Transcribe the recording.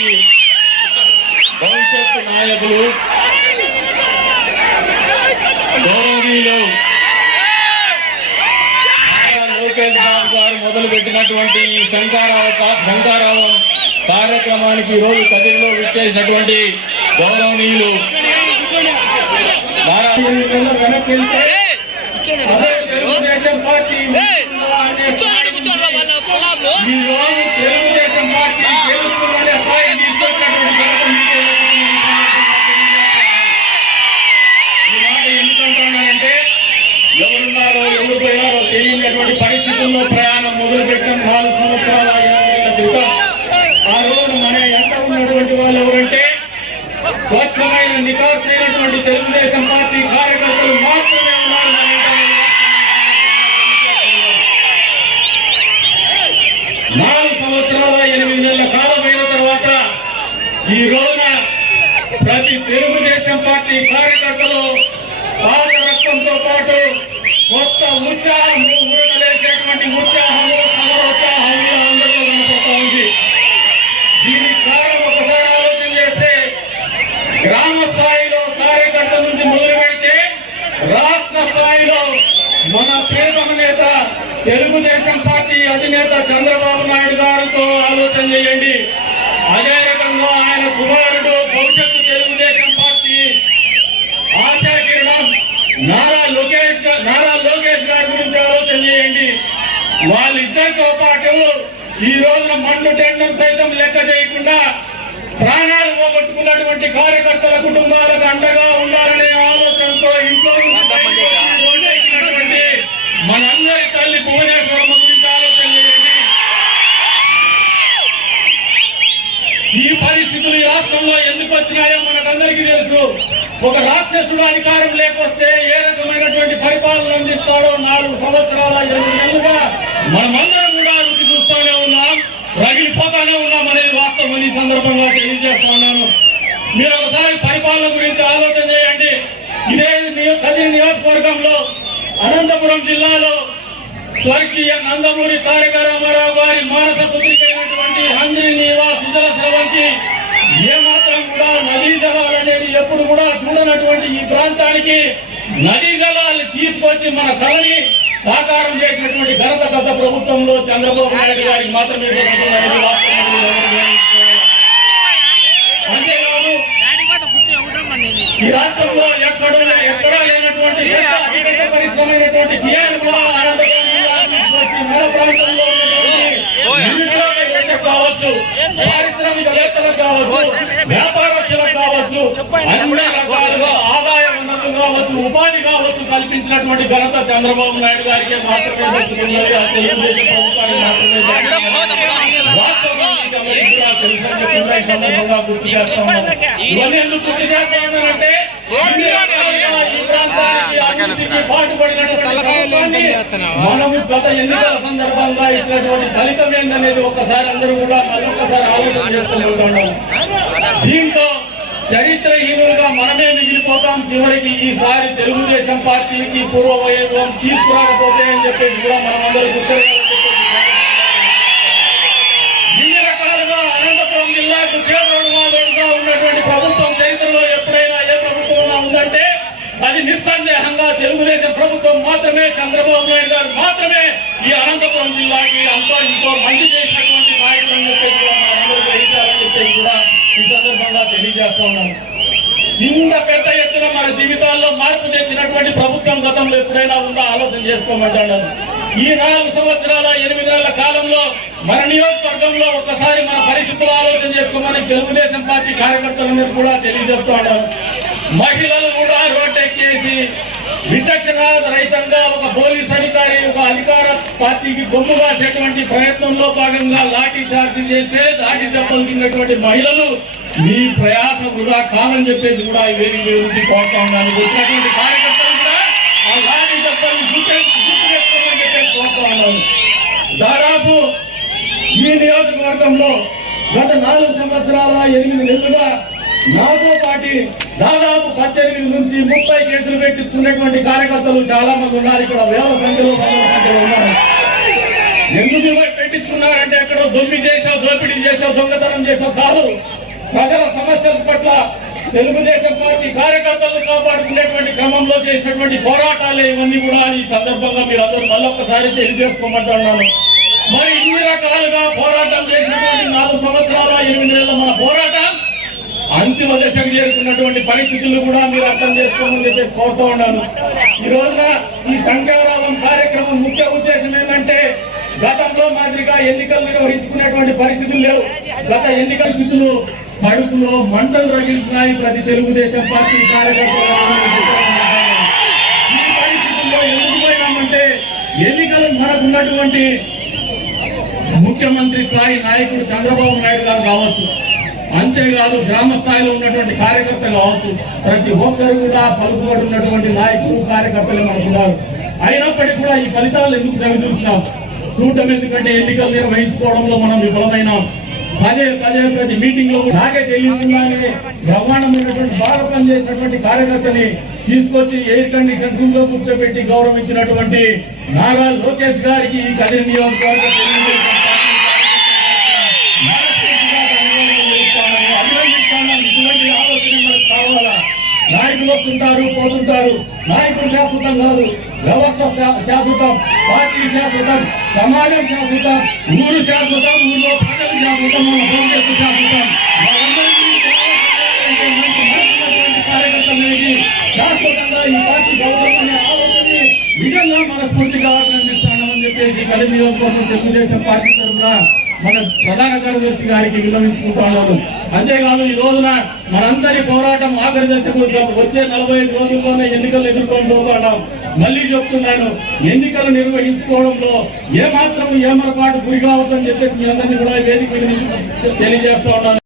Party భవిష్యత్తు నాయకులు గౌరవనీయులు. లోకేష్ బాబు గారు మొదలు పెట్టినటువంటి ఈ శంకారావ శంకారావం కార్యక్రమానికి ఈ రోజు కదిరిలో విచ్చేసినటువంటి గౌరవనీయులు. నారా వెనక్కి తెలియనటువంటి పరిస్థితుల్లో ప్రయాణం మొదలుపెట్టిన నాలుగు సంవత్సరాల ఏళ్ళ క్రితం ఆ రోజు మన ఎంత ఉన్నటువంటి వాళ్ళు ఎవరంటే స్వచ్ఛమైన నికాసైనటువంటి తెలుగుదేశం పార్టీ కార్యకర్తలు మాత్రమే ఉన్నారు. నాలుగు సంవత్సరాల ఎనిమిది నెలల కాలం అయిన తర్వాత ఈ రోజున ప్రతి తెలుగుదేశం పార్టీ కార్యకర్తలు పాత రక్తంతో పాటు కొత్త ఉత్సాహం ఉరకలేసేటువంటి ఉత్సాహము సమరోత్సాహం ఈ అందరిలో కనపడతా ఉంది. దీనికి కారణం ఒకసారి ఆలోచన చేస్తే గ్రామ స్థాయిలో కార్యకర్త నుంచి మొదలుపెడితే రాష్ట్ర స్థాయిలో మన ప్రియతమ నేత తెలుగుదేశం పార్టీ అధినేత చంద్రబాబు నాయుడు గారితో ఆలోచన చేయండి అదే రకంగా ఆయన కుమారుడు భవిష్యత్తు తెలుగుదేశం పార్టీ ఆశాకిరణం నారా లోకేష్ గా- నారా లోకేష్ గారి గురించి ఆలోచన చేయండి వాళ్ళిద్దరితో పాటు ఈ రోజున మండు టెండర్ సైతం లెక్క చేయకుండా ప్రాణాలు పోగొట్టుకున్నటువంటి కార్యకర్తల కుటుంబాలకు అండగా ఉండాలనే ఆలోచనతో ఇంట్లో మనందరి తల్లి భువనేశ్వరమ్మ గురించి ఆలోచన చేయండి. ఈ పరిస్థితులు ఈ రాష్ట్రంలో ఎందుకు వచ్చినాయో మనకందరికీ తెలుసు. ఒక రాక్షసుడు అధికారం లేకొస్తే ఏ రకమైనటువంటి పరిపాలన అందిస్తాడో నాలుగు సంవత్సరాల ఎనిమిది మనమందరం కూడా రుచి చూస్తూనే ఉన్నాం రగిలిపోతానే ఉన్నాం అనేది వాస్తవం ఈ సందర్భంగా తెలియజేస్తా ఉన్నాను. మీరు ఒకసారి పరిపాలన గురించి ఆలోచన చేయండి. ఇదే కదిరి నియోజకవర్గంలో అనంతపురం జిల్లాలో స్వర్గీయ నందమూరి తారక రామారావు గారి మానస పుత్రికైనటువంటి హంద్రి నీవా సుజల స్రవంతి ఏమాత్రం కూడా నదీ జలాలు అనేది ఎప్పుడు కూడా చూడనటువంటి ఈ ప్రాంతానికి నదీ జలాలు తీసుకొచ్చి మన కళని సాకారం చేసినటువంటి ఘనత గత ప్రభుత్వంలో చంద్రబాబు నాయుడు గారికి మాత్రమే అంతేకాదు ఈ రాష్ట్రంలో ఎక్కడో ఎక్కడో లేనటువంటి పరిశ్రమైనటువంటి మన ప్రాంతంలో కావచ్చు పారిశ్రామికవేత్తలకు కావచ్చు వ్యాపారస్తులకు కావచ్చు కావచ్చు ఉపాధి కావచ్చు కల్పించినటువంటి ఘనత చంద్రబాబు నాయుడు గారికి మాత్రమే గుర్తు చేస్తా. ఇవన్నీ ఎందుకు చేస్తా ప్రభుత్వాన్ని మనము గత ఎన్నికల సందర్భంగా ఇచ్చినటువంటి ఫలితం ఏందనేది ఒక్కసారి అందరూ కూడా మరొకసారి ఆలోచన చేసుకుని ఉన్నాం దీంతో మనమే మిగిలిపోతాం. చివరికి ఈసారి తెలుగుదేశం పార్టీకి పూర్వ వైభవం తీసుకురాకపోతే అని చెప్పేసి కూడా మనం అందరూ ఇన్ని రకాలుగా అనంతపురం జిల్లాకు తీవ్రవాదుడుగా ఉన్నటువంటి ప్రభుత్వం చరిత్రలో ఎప్పుడైనా ఏ ప్రభుత్వం ఉందంటే అది నిస్సందేహంగా తెలుగుదేశం ప్రభుత్వం మాత్రమే చంద్రబాబు నాయుడు గారు మాత్రమే ఈ అనంతపురం జిల్లాకి అంతో ఇంతో మంచి చేసినటువంటి నాయకులు చెప్పేసి కూడా మనందరూ గ్రహించాలని చెప్పేసి కూడా ఈ సందర్భంగా తెలియజేస్తా ఉన్నాను ఇంత పెద్ద ఎత్తున మన జీవితాల్లో మార్పు తెచ్చినటువంటి ప్రభుత్వం గతంలో ఎప్పుడైనా ఉందా? ఆలోచన చేసుకోమంటాను ఈ నాలుగు సంవత్సరాల ఎనిమిదేళ్ళ కాలంలో మన నియోజకవర్గంలో ఒక్కసారి మన పరిస్థితులు ఆలోచన చేసుకోమని తెలుగుదేశం పార్టీ కార్యకర్తలందరూ కూడా తెలియజేస్తూ మహిళలు కూడా రోడ్డెక్కేసి విచక్షణ రహితంగా ఒక పోలీస్ అధికారి ఒక అధికార పార్టీకి గొమ్ము కాసేటువంటి ప్రయత్నంలో భాగంగా లాఠీ చార్జ్ చేసే లాఠీ దెబ్బలు తిన్నటువంటి మహిళలు మీ ప్రయాస వృధా కాదని చెప్పేసి కూడా ఈ వేదిక గురించి కోరుతా ఉన్నాను. వచ్చినటువంటి కార్యకర్తలు కూడా ఆ లాఠీ దెబ్బలు గుర్తు గుర్తు చెప్పేసి కోరుతా ఉన్నాను. దాదాపు ఈ నియోజకవర్గంలో గత నాలుగు సంవత్సరాల ఎనిమిది నెలలుగా నాతో పాటు దాదాపు పద్దెనిమిది నుంచి ముప్పై కేసులు పెట్టించుకునేటువంటి కార్యకర్తలు చాలా మంది ఉన్నారు. ఇక్కడ వేల సంఖ్యలో వందల సంఖ్యలో ఉన్నారు. ఎందుకు పెట్టించుకున్నారంటే ఎక్కడో దొమ్మి చేసావు దోపిడీ చేసావు దొంగతనం చేసావు కాదు. ప్రజల సమస్యల పట్ల తెలుగుదేశం పార్టీ కార్యకర్తలను కాపాడుకునేటువంటి క్రమంలో చేసినటువంటి పోరాటాలే ఇవన్నీ కూడా ఈ సందర్భంగా మీరు అందరూ మళ్ళొక్కసారి తెలియజేసుకోమంటున్నాను. మరి ఇన్ని రకాలుగా పోరాటం చేసినటువంటి నాలుగు సంవత్సరాల ఎనిమిది నెలల మన పోరాటం అంతిమ దశకు చేరుకున్నటువంటి పరిస్థితులు కూడా మీరు అర్థం చేసుకోమని చెప్పేసి కోరుతూ ఉన్నాను. ఈ రోజున ఈ సంఘారావం కార్యక్రమం ముఖ్య ఉద్దేశం ఏంటంటే గతంలో మాదిరిగా ఎన్నికలు నిర్వహించుకునేటువంటి పరిస్థితులు లేవు. గత ఎన్నికల స్థితులు కడుపులో మంటలు రగిలించినాయి ప్రతి తెలుగుదేశం పార్టీ కార్యకర్తలు. ఈ పరిస్థితుల్లో ఎందుకు పోయినామంటే ఎన్నికలు మనకు ఉన్నటువంటి ముఖ్యమంత్రి స్థాయి నాయకుడు చంద్రబాబు నాయుడు గారు కావచ్చు అంతేకాదు గ్రామ స్థాయిలో ఉన్నటువంటి కార్యకర్తలు కావచ్చు ప్రతి ఒక్కరు కూడా పలుకుబడి ఉన్నటువంటి నాయకులు కార్యకర్తలు మనకున్నారు అయినప్పటికీ కూడా ఈ ఫలితాలు ఎందుకు చవిచూసినాం చూడటం ఎందుకంటే ఎన్నికలు నిర్వహించుకోవడంలో మనం విఫలమైనాం. పదే పదే ప్రతి మీటింగ్లో నాకే తెలియకుండానే బ్రహ్మాండమైనటువంటి బాగా పనిచేసినటువంటి కార్యకర్తని తీసుకొచ్చి ఎయిర్ కండిషన్ రూమ్లో కూర్చోబెట్టి గౌరవించినటువంటి నారా లోకేష్ గారికి ఈ కదిరి నియోజకవర్గం నాయకులు వస్తుంటారు పోతుంటారు. నాయకులు శాశ్వతం కాదు వ్యవస్థ శాశ్వతం పార్టీ శాశ్వతం సమాజం శాశ్వతం ఊరు శాశ్వతం ఊళ్ళో ప్రజలు శాశ్వతం మన భవిష్యత్తు శాశ్వతం. కార్యకర్తలకి శాశ్వతంగా ఈ పార్టీ గౌరవం అనే ఆలోచనని నిజంగా మనస్ఫూర్తిగా అభినందిస్తానని చెప్పేసి కలిసి నియోజకవర్గం తెలుగుదేశం పార్టీ తరఫున మన ప్రధాన కార్యదర్శి గారికి విన్నవించుకుంటున్నాను. అంతేకాదు ఈ రోజున మనందరి పోరాటం ఆఖరి దశకు వచ్చే నలభై ఐదు రోజుల్లోనే ఎన్నికలు ఎదుర్కొని పోతున్నాం మళ్ళీ చెప్తున్నాను ఎన్నికలు నిర్వహించుకోవడంలో ఏ మాత్రం ఏమరపాటు గురి కావద్దని చెప్పేసి మీ అందరినీ కూడా వేదిక తెలియజేస్తా ఉన్నాను.